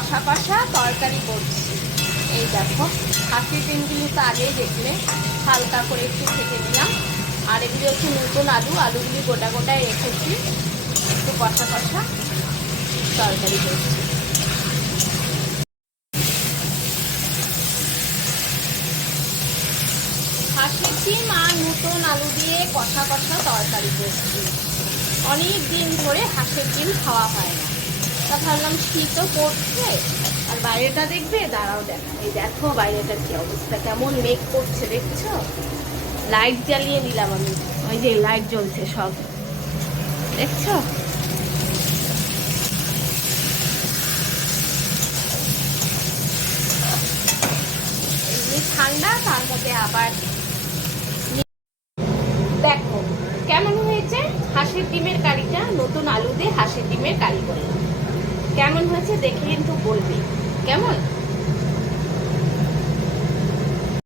কষা কষা তরকারি করছি। এই দেখো, হাঁসের ডিমগুলো তো আগেই দেখলে, হালকা করে একটু ভেজে নিলাম। আর এগুলো হচ্ছে নতুন আলুগুলি গোটা গোটায় রেখেছি, একটু কষা কষা তরকারি করছি। হাঁসের ডিম আর নতুন আলু দিয়ে কষা কষা তরকারি করছি। অনেক দিন ধরে হাঁসের ডিম খাওয়া হয় না, তা ভাবলাম শীতও পড়ছে আর বাইরেটা দেখবে, দাঁড়াও দেখা, এই দেখো বাইরেটার কি অবস্থা, কেমন মেঘ করছে দেখছো। লাইট জ্বালিয়ে নিলাম আমি, ওই যে লাইট জ্বলছে সব, দেখছো। এমনি ঠান্ডা, তার মধ্যে আবার দেখো কেমন হয়েছে হাঁসের ডিমের কারিটা। নতুন আলু দিয়ে হাঁসের ডিমের কারি করলাম, কেমন হয়েছে দেখে কিন্তু বলবে কেমন।